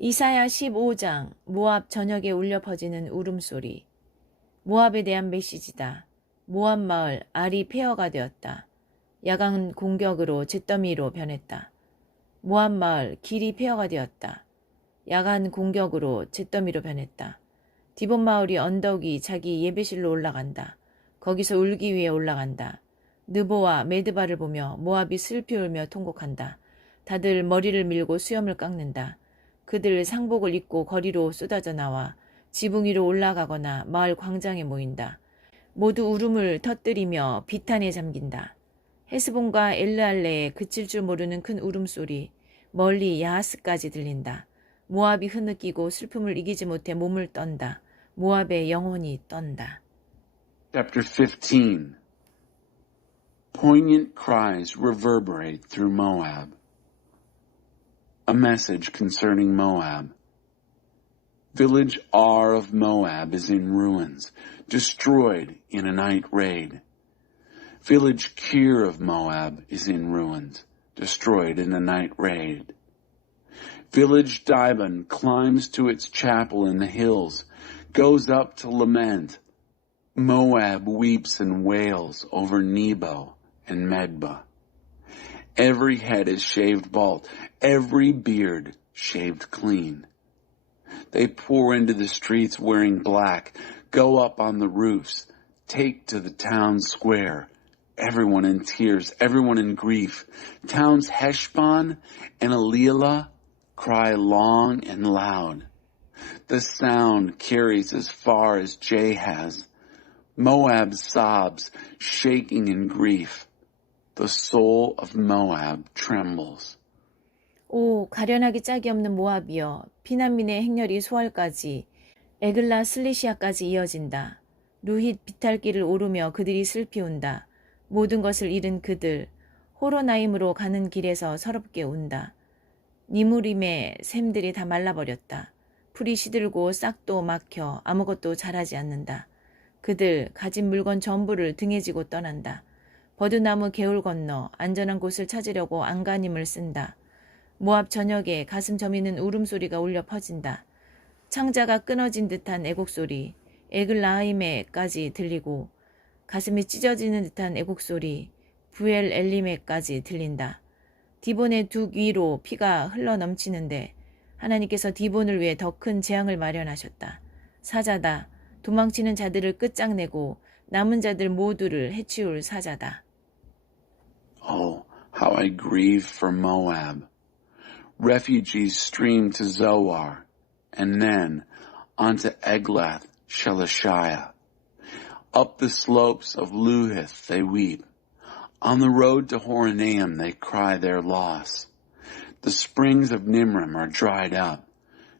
이사야 15장 모압 전역에 울려 퍼지는 울음소리. 모압에 대한 메시지다. 모압 마을 알이 폐허가 되었다. 야간 공격으로 잿더미로 변했다. 모압 마을 길이 폐허가 되었다. 야간 공격으로 잿더미로 변했다. 디본 마을이 언덕이 자기 예배실로 올라간다. 거기서 울기 위해 올라간다. 느보와 메드바를 보며 모압이 슬피 울며 통곡한다. 다들 머리를 밀고 수염을 깎는다. 그들 상복을 입고 거리로 쏟아져 나와 지붕 위로 올라가거나 마을 광장에 모인다. 모두 울음을 터뜨리며 비탄에 잠긴다. 헤스본과 엘르알레에 그칠 줄 모르는 큰 울음소리, 멀리 야하스까지 들린다. 모압이 흐느끼고 슬픔을 이기지 못해 몸을 떤다. 모압의 영혼이 떤다. Chapter 15. Poignant cries reverberate through Moab. A message concerning Moab. Village Ar of Moab is in ruins, destroyed in a night raid. Village Kir of Moab is in ruins, destroyed in a night raid. Village Dibon climbs to its chapel in the hills, goes up to lament. Moab weeps and wails over Nebo and Medba. Every head is shaved bald, every beard shaved clean. They pour into the streets wearing black, go up on the roofs, take to the town square. Everyone in tears, everyone in grief. Towns Heshbon and Elilah cry long and loud. The sound carries as far as Jahaz. Moab sobs, shaking in grief. The soul of Moab trembles. 오, 가련하기 짝이 없는 모압이여, 피난민의 행렬이 소알까지, 에글라 슬리시아까지 이어진다. 루힛 비탈길을 오르며 그들이 슬피 운다. 모든 것을 잃은 그들, 호로나임으로 가는 길에서 서럽게 운다. 니무림의 샘들이 다 말라버렸다. 풀이 시들고 싹도 막혀 아무것도 자라지 않는다. 그들 가진 물건 전부를 등에 지고 떠난다. 버드나무 개울 건너 안전한 곳을 찾으려고 안간힘을 쓴다. 모압 전역에 가슴 저미는 울음소리가 울려 퍼진다. 창자가 끊어진 듯한 애곡소리, 에글라임에까지 들리고 가슴이 찢어지는 듯한 애곡소리, 부엘 엘림에까지 들린다. 디본의 두 위로 피가 흘러넘치는데 하나님께서 디본을 위해 더 큰 재앙을 마련하셨다. 사자다. 도망치는 자들을 끝장내고 남은 자들 모두를 해치울 사자다. Oh, how I grieve for Moab. Refugees stream to Zoar, and then onto Eglath Shelishiah. Up the slopes of Luhith they weep. On the road to Horonaim they cry their loss. The springs of Nimrim are dried up,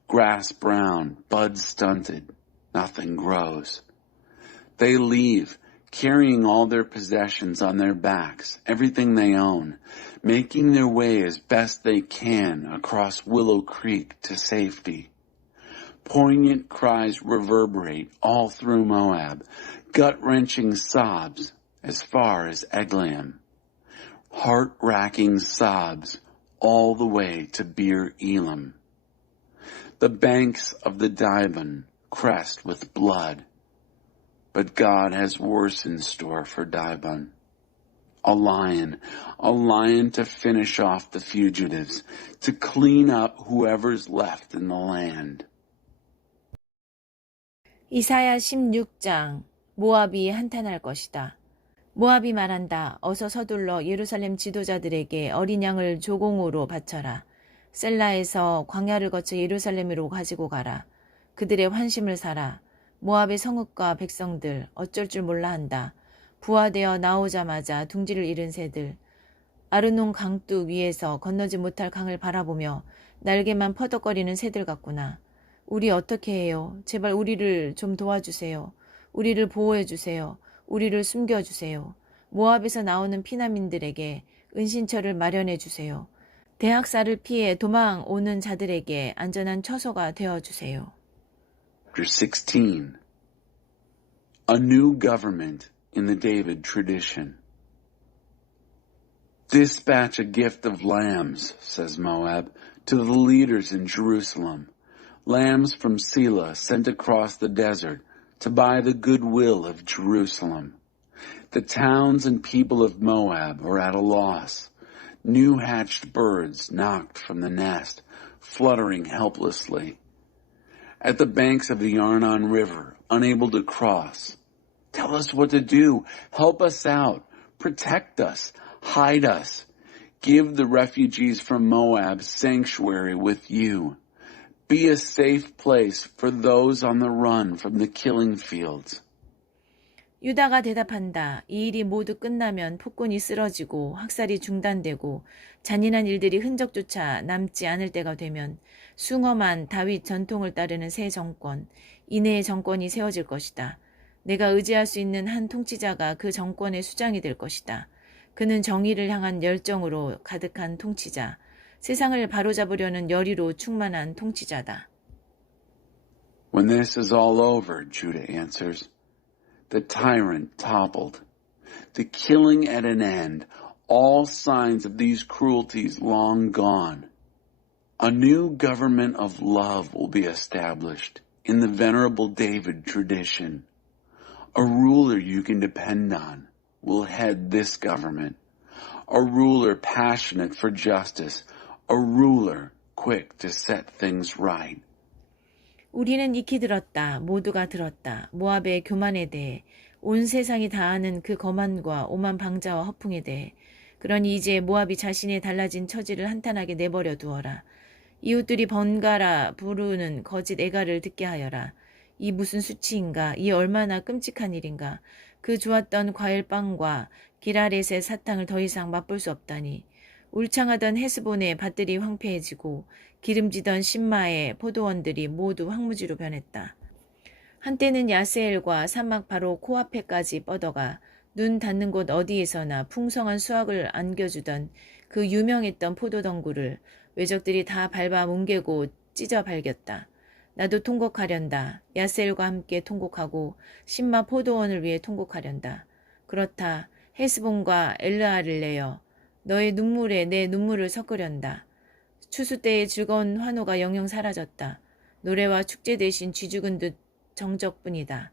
grass brown, buds stunted, nothing grows. They leave, carrying all their possessions on their backs, everything they own, making their way as best they can across Willow Creek to safety. Poignant cries reverberate all through Moab, gut-wrenching sobs as far as Eglaim, heart-racking sobs all the way to Beer Elam. The banks of the Dibon crest with blood, but God has worse in store for Dibon. A lion to finish off the fugitives, to clean up whoever's left in the land. 이사야 16장 모압이 한탄할 것이다. 모압이 말한다. 어서 서둘러 예루살렘 지도자들에게 어린 양을 조공으로 바쳐라. 셀라에서 광야를 거쳐 예루살렘으로 가지고 가라. 그들의 환심을 사라. 모압의 성읍과 백성들 어쩔 줄 몰라 한다. 부화되어 나오자마자 둥지를 잃은 새들. 아르논 강둑 위에서 건너지 못할 강을 바라보며 날개만 퍼덕거리는 새들 같구나. 우리 어떻게 해요? 제발 우리를 좀 도와주세요. 우리를 보호해주세요. 우리를 숨겨주세요. 모압에서 나오는 피난민들에게 은신처를 마련해주세요. 대학살을 피해 도망 오는 자들에게 안전한 처소가 되어주세요. Chapter 16. A new government in the David tradition. Dispatch a gift of lambs, says Moab, to the leaders in Jerusalem, lambs from Selah sent across the desert to buy the goodwill of Jerusalem. The towns and people of Moab are at a loss. New hatched birds knocked from the nest, fluttering helplessly. At the banks of the Arnon River, unable to cross. Tell us what to do. Help us out. Protect us. Hide us. Give the refugees from Moab sanctuary with you. Be a safe place for those on the run from the killing fields. 유다가 대답한다. 이 일이 모두 끝나면 폭군이 쓰러지고 학살이 중단되고 잔인한 일들이 흔적조차 남지 않을 때가 되면 숭엄한 다윗 전통을 따르는 새 정권, 인해의 정권이 세워질 것이다. 내가 의지할 수 있는 한 통치자가 그 정권의 수장이 될 것이다. 그는 정의를 향한 열정으로 가득한 통치자, 세상을 바로잡으려는 열의로 충만한 통치자다. When this is all over, Judah answers, the tyrant toppled, the killing at an end, all signs of these cruelties long gone. A new government of love will be established in the venerable David tradition. A ruler you can depend on will head this government. A ruler passionate for justice. A ruler quick to set things right. 우리는 익히 들었다. 모두가 들었다. 모압의 교만에 대해, 온 세상이 다 아는 그 거만과 오만 방자와 허풍에 대해. 그러니 이제 모압이 자신의 달라진 처지를 한탄하게 내버려 두어라. 이웃들이 번갈아 부르는 거짓 애가를 듣게 하여라. 이 무슨 수치인가? 이 얼마나 끔찍한 일인가? 그 좋았던 과일빵과 기라렛의 사탕을 더 이상 맛볼 수 없다니. 울창하던 헤스본의 밭들이 황폐해지고 기름지던 신마의 포도원들이 모두 황무지로 변했다. 한때는 야세엘과 사막 바로 코앞에까지 뻗어가 눈 닿는 곳 어디에서나 풍성한 수확을 안겨주던 그 유명했던 포도덩굴을 외적들이 다 밟아 뭉개고 찢어 발겼다. 나도 통곡하련다. 야세엘과 함께 통곡하고 신마 포도원을 위해 통곡하련다. 그렇다. 헤스본과 엘르아를 내어 너의 눈물에 내 눈물을 섞으련다. 추수 때의 즐거운 환호가 영영 사라졌다. 노래와 축제 대신 쥐죽은 듯 정적뿐이다.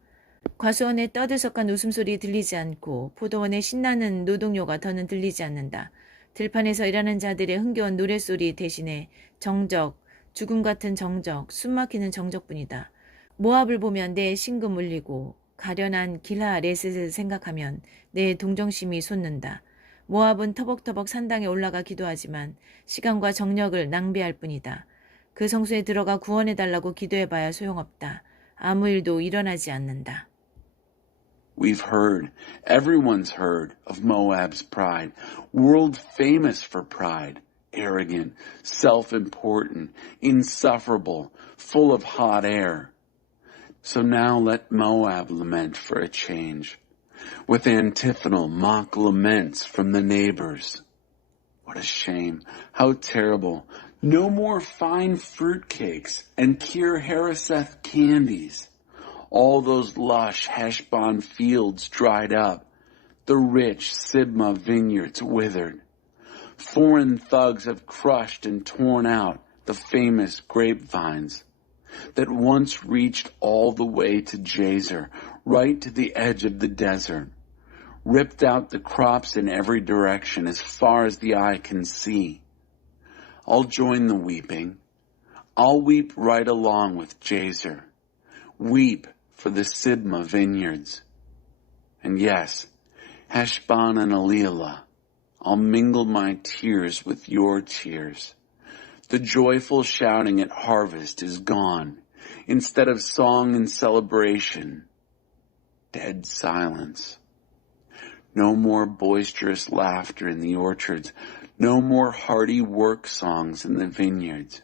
과수원의 떠들썩한 웃음소리 들리지 않고 포도원의 신나는 노동요가 더는 들리지 않는다. 들판에서 일하는 자들의 흥겨운 노랫소리 대신에 정적, 죽음 같은 정적, 숨막히는 정적뿐이다. 모압을 보면 내 심금 울리고 가련한 길하렛을 생각하면 내 동정심이 솟는다. 모압은 터벅터벅 산당에 올라가 기도하지만 시간과 정력을 낭비할 뿐이다. 그 성소에 들어가 구원해달라고 기도해봐야 소용없다. 아무 일도 일어나지 않는다. We've heard, everyone's heard of Moab's pride, world famous for pride, arrogant, self-important, insufferable, full of hot air. So now let Moab lament for a change, with antiphonal mock laments from the neighbors. What a shame, how terrible. No more fine fruitcakes and Kir Hareseth candies. All those lush Heshbon fields dried up, the rich Sibma vineyards withered. Foreign thugs have crushed and torn out the famous grapevines that once reached all the way to Jazer, right to the edge of the desert, ripped out the crops in every direction as far as the eye can see. I'll join the weeping. I'll weep right along with Jazer. Weep for the Sibma vineyards. And yes, Heshbon and Elilah, I'll mingle my tears with your tears. The joyful shouting at harvest is gone. Instead of song and celebration, dead silence. No more boisterous laughter in the orchards. No more hearty work songs in the vineyards.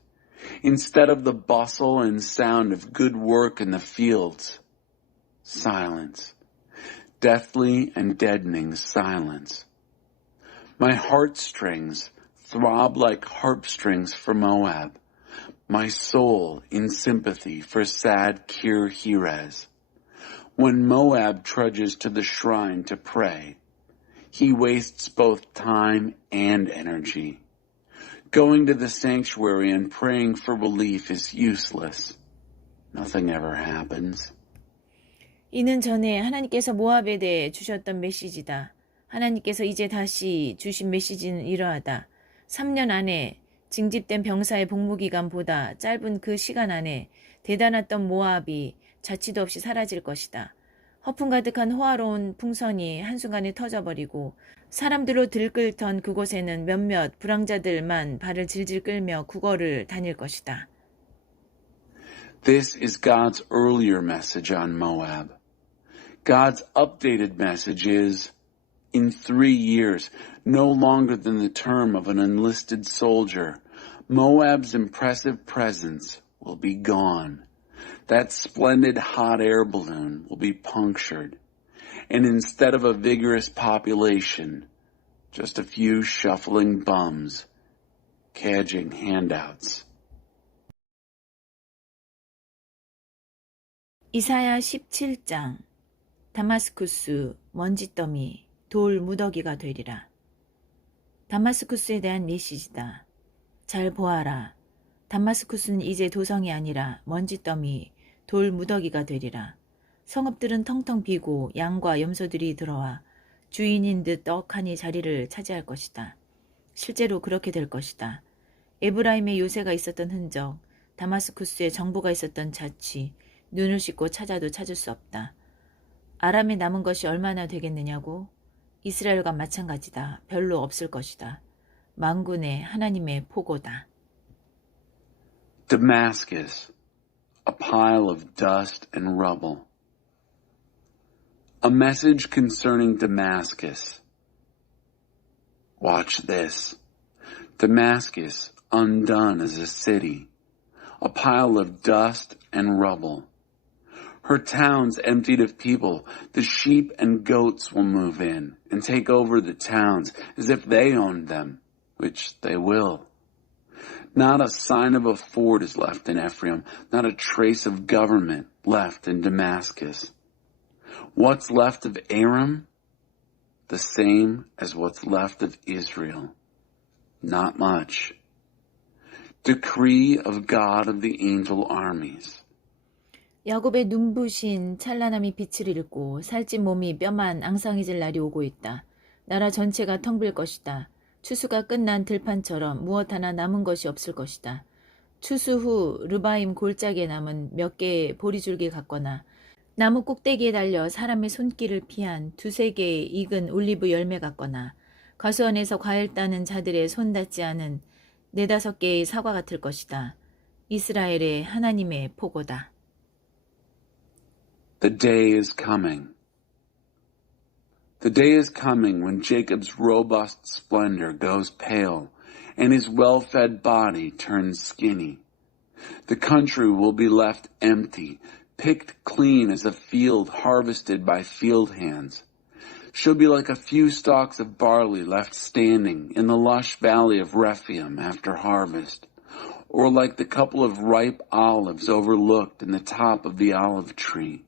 Instead of the bustle and sound of good work in the fields, silence. Deathly and deadening silence. My heartstrings throb like harp strings for Moab, my soul in sympathy for sad Kir Heres. When Moab trudges to the shrine to pray, he wastes both time and energy. Going to the sanctuary and praying for relief is useless. Nothing ever happens. 이는 전에 하나님께서 모압에 대해 주셨던 메시지다. 하나님께서 이제 다시 주신 메시지는 이러하다. 3년 안에 징집된 병사의 복무기간보다 짧은 그 시간 안에 대단했던 모압이 자취도 없이 사라질 것이다. 허풍 가득한 호화로운 풍선이 한순간에 터져버리고 사람들로 들끓던 그곳에는 몇몇 불황자들만 발을 질질 끌며 국어를 다닐 것이다. This is God's earlier message on Moab. God's updated message is, in 3 years, no longer than the term of an enlisted soldier, Moab's impressive presence will be gone. That splendid hot air balloon will be punctured. And instead of a vigorous population, just a few shuffling bums, cadging handouts. 이사야 17장 다마스쿠스 먼지더미 돌 무더기가 되리라. 다마스쿠스에 대한 메시지다. 잘 보아라. 다마스쿠스는 이제 도성이 아니라 먼지더미 돌 무더기가 되리라. 성읍들은 텅텅 비고 양과 염소들이 들어와 주인인 듯 떡하니 자리를 차지할 것이다. 실제로 그렇게 될 것이다. 에브라임의 요새가 있었던 흔적, 다마스쿠스에 정부가 있었던 자취, 눈을 씻고 찾아도 찾을 수 없다. 아람에 남은 것이 얼마나 되겠느냐고? 이스라엘과 마찬가지다. 별로 없을 것이다. 만군의 하나님의 포고다. Damascus, a pile of dust and rubble. A message concerning Damascus. Watch this. Damascus, undone as a city, a pile of dust and rubble. Her towns emptied of people, the sheep and goats will move in and take over the towns as if they owned them, which they will. Not a sign of a fort is left in Ephraim, not a trace of government left in Damascus. What's left of Aram? The same as what's left of Israel. Not much. Decree of God of the angel armies. 야곱의 눈부신 찬란함이 빛을 잃고 살찐 몸이 뼈만 앙상해질 날이 오고 있다. 나라 전체가 텅 빌 것이다. 추수가 끝난 들판처럼 무엇 하나 남은 것이 없을 것이다. 추수 후 르바임 골짜기에 남은 몇 개의 보리줄기 같거나 나무 꼭대기에 달려 사람의 손길을 피한 2-3개의 익은 올리브 열매 같거나 과수원에서 과일 따는 자들의 손 닿지 않은 4-5개의 사과 같을 것이다. 이스라엘의 하나님의 포고다. The day is coming. The day is coming when Jacob's robust splendor goes pale and his well-fed body turns skinny. The country will be left empty, picked clean as a field harvested by field hands. She'll be like a few stalks of barley left standing in the lush valley of Rephaim after harvest, or like the couple of ripe olives overlooked in the top of the olive tree,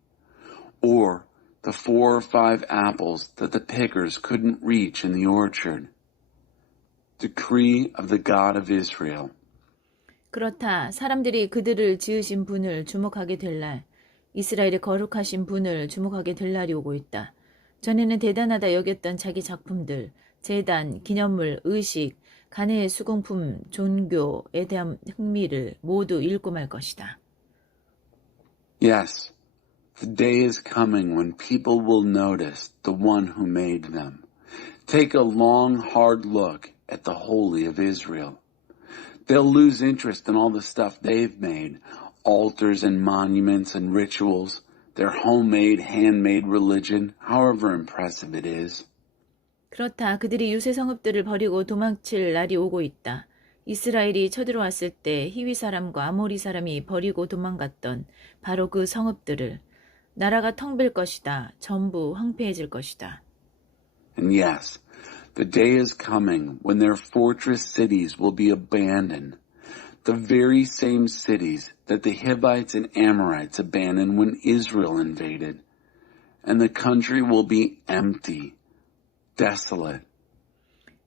or the 4 or 5 apples that the pickers couldn't reach in the orchard. Decree of the God of Israel. 그렇다. 사람들이 그들을 지으신 분을 주목하게 될 날, 이스라엘의 거룩하신 분을 주목하게 될 날이 오고 있다. 전에는 대단하다 여겼던 자기 작품들, 제단, 기념물, 의식, 간의 수공품, 종교에 대한 흥미를 모두 잃고 말 것이다. Yes, the day is coming when people will notice the one who made them. Take a long, hard look at the Holy of Israel. They'll lose interest in all the stuff they've made, altars and monuments and rituals, their homemade, handmade religion, however impressive it is. 그렇다. 그들이 유세 성읍들을 버리고 도망칠 날이 오고 있다. 이스라엘이 쳐들어왔을 때 히위 사람과 아모리 사람이 버리고 도망갔던 바로 그 성읍들을 나라가 텅 빌 것이다. 전부 황폐해질 것이다. And yes, the day is coming when their fortress cities will be abandoned, the very same cities that the Hivites and Amorites abandoned when Israel invaded, and the country will be empty, desolate.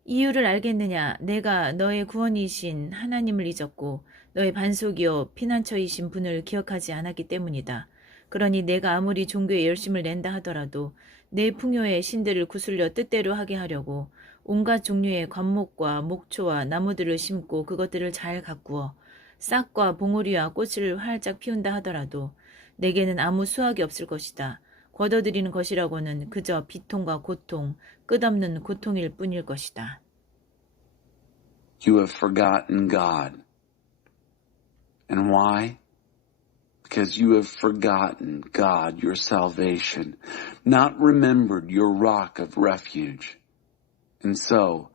이유를 알겠느냐? 내가 너의 구원이신 하나님을 잊었고 너의 반석이요 피난처이신 분을 기억하지 않았기 때문이다. 그러니 내가 아무리 종교에 열심을 낸다 하더라도 내 풍요의 신들을 구슬려 뜻대로 하게 하려고 온갖 종류의 관목과 목초와 나무들을 심고 그것들을 잘 가꾸어 싹과 봉우리와 꽃을 활짝 피운다 하더라도 내게는 아무 수확이 없을 것이다. 거둬들이는 것이라고는 그저 비통과 고통, 끝없는 고통일 뿐일 것이다. You have forgotten God. And why? Because you have forgotten God, your salvation, not remembered your rock of refuge. And so,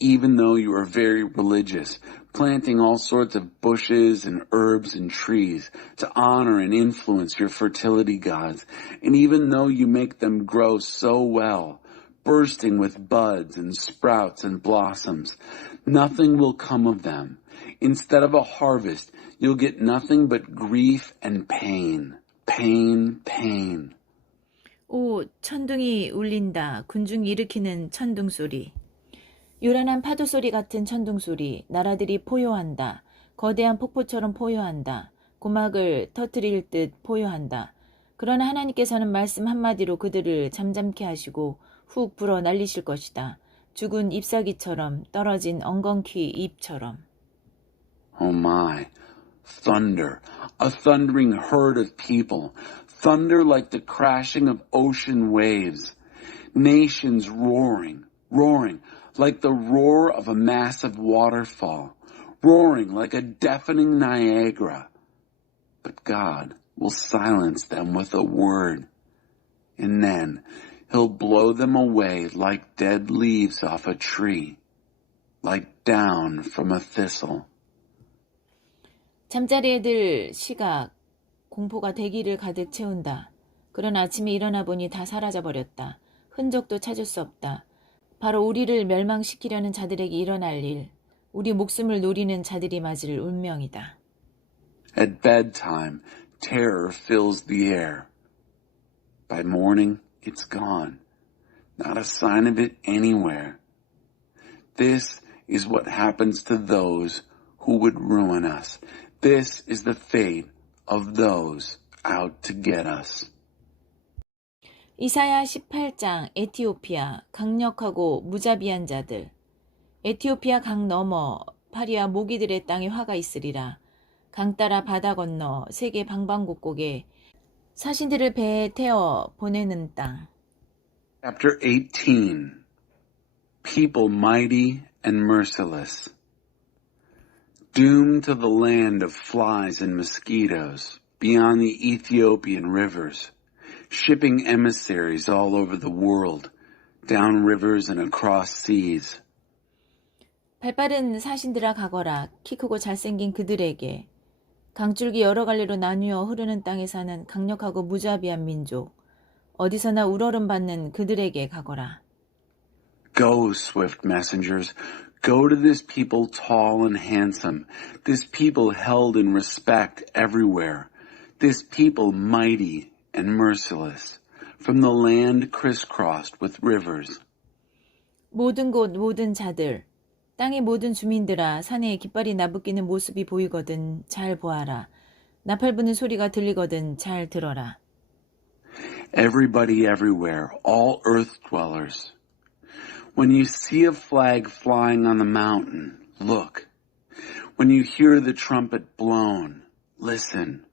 even though you are very religious, planting all sorts of bushes and herbs and trees to honor and influence your fertility gods, and even though you make them grow so well, bursting with buds and sprouts and blossoms, nothing will come of them. Instead of a harvest, you'll get nothing but grief and pain. Pain, pain. 오, 천둥이 울린다. 군중이 일으키는 천둥소리. 요란한 파도소리 같은 천둥소리. 나라들이 포효한다. 거대한 폭포처럼 포효한다. 고막을 터뜨릴 듯 포효한다. 그러나 하나님께서는 말씀 한마디로 그들을 잠잠케 하시고 훅 불어 날리실 것이다. 죽은 잎사귀처럼 떨어진 엉겅퀴 잎처럼. Oh my, thunder, a thundering herd of people, thunder like the crashing of ocean waves, nations roaring, roaring like the roar of a massive waterfall, roaring like a deafening Niagara. But God will silence them with a word, and then He'll blow them away like dead leaves off a tree, like down from a thistle. 잠자리에 들 시각, 공포가 대기를 가득 채운다. 그런 아침에 일어나 보니 다 사라져버렸다. 흔적도 찾을 수 없다. 바로 우리를 멸망시키려는 자들에게 일어날 일, 우리 목숨을 노리는 자들이 맞을 운명이다. At bedtime, terror fills the air. By morning, it's gone. Not a sign of it anywhere. This is what happens to those who would ruin us. This is the fate of those out to get us. 이사야 18장 에티오피아 강력하고 무자비한 자들. 에티오피아 강 너머 파리와 모기들의 땅에 화가 있으리라. 강 따라 바다 건너 세계 방방곡곡에 사신들을 배에 태워 보내는 땅. Chapter 18. People mighty and merciless. Doomed to the land of flies and mosquitoes beyond the Ethiopian rivers, shipping emissaries all over the world, down rivers and across seas. 발빠른 사신들아 가거라. 키 크고 잘생긴 그들에게. 강줄기 여러 갈래로 나뉘어 흐르는 땅에 사는 강력하고 무자비한 민족. 어디서나 우러름 받는 그들에게 가거라. Go, swift messengers. Go to this people tall and handsome, this people held in respect everywhere, this people mighty and merciless, from the land crisscrossed with rivers. 모든 곳 모든 자들, 땅의 모든 주민들아, 산에 깃발이 나부끼는 모습이 보이거든 잘 보아라. 나팔 부는 소리가 들리거든 잘 들어라. Everybody everywhere, all earth dwellers. When you see a flag flying on the mountain, look. When you hear the trumpet blown, listen.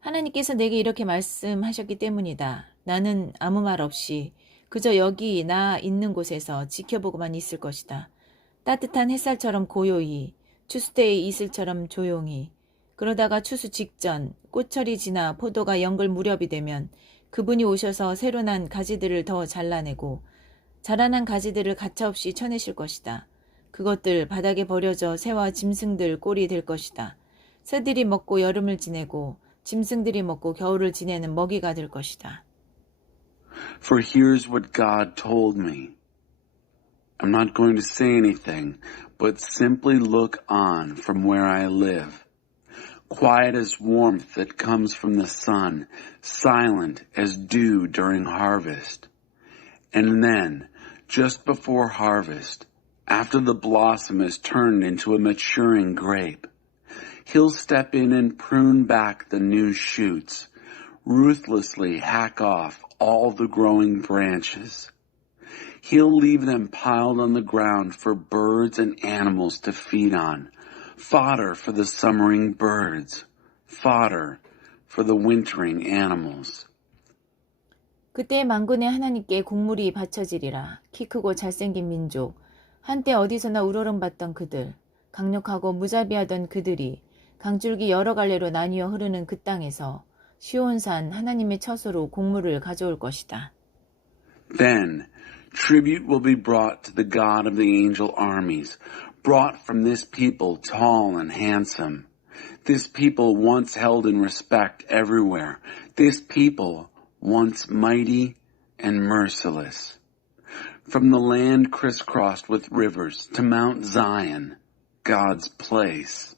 하나님께서 내게 이렇게 말씀하셨기 때문이다. 나는 아무 말 없이 그저 여기 나 있는 곳에서 지켜보고만 있을 것이다. 따뜻한 햇살처럼 고요히, 추수 때의 이슬처럼 조용히. 그러다가 추수 직전, 꽃철이 지나 포도가 연글 무렵이 되면 그분이 오셔서 새로 난 가지들을 더 잘라내고 자라난 가지들을 가차없이 쳐내실 것이다. 그것들 바닥에 버려져 새와 짐승들 꼴이 될 것이다. 새들이 먹고 여름을 지내고 짐승들이 먹고 겨울을 지내는 먹이가 될 것이다. For here's what God told me. I'm not going to say anything, but simply look on from where I live. Quiet as warmth that comes from the sun, silent as dew during harvest. And then, just before harvest, After the blossom has turned into a maturing grape, he'll step in and prune back the new shoots, ruthlessly hack off all the growing branches. He'll leave them piled on the ground for birds and animals to feed on, fodder for the summering birds, fodder for the wintering animals. 그때 만군의 하나님께 곡물이 바쳐지리라. 키 크고 잘생긴 민족, 한때 어디서나 우러름받던 그들, 강력하고 무자비하던 그들이 강줄기 여러 갈래로 나뉘어 흐르는 그 땅에서 시온산 하나님의 처소로 곡물을 가져올 것이다. Then tribute will be brought to the God of the angel armies, brought from this people tall and handsome. This people once held in respect everywhere. This people once mighty and merciless. From the land crisscrossed with rivers to Mount Zion, God's place.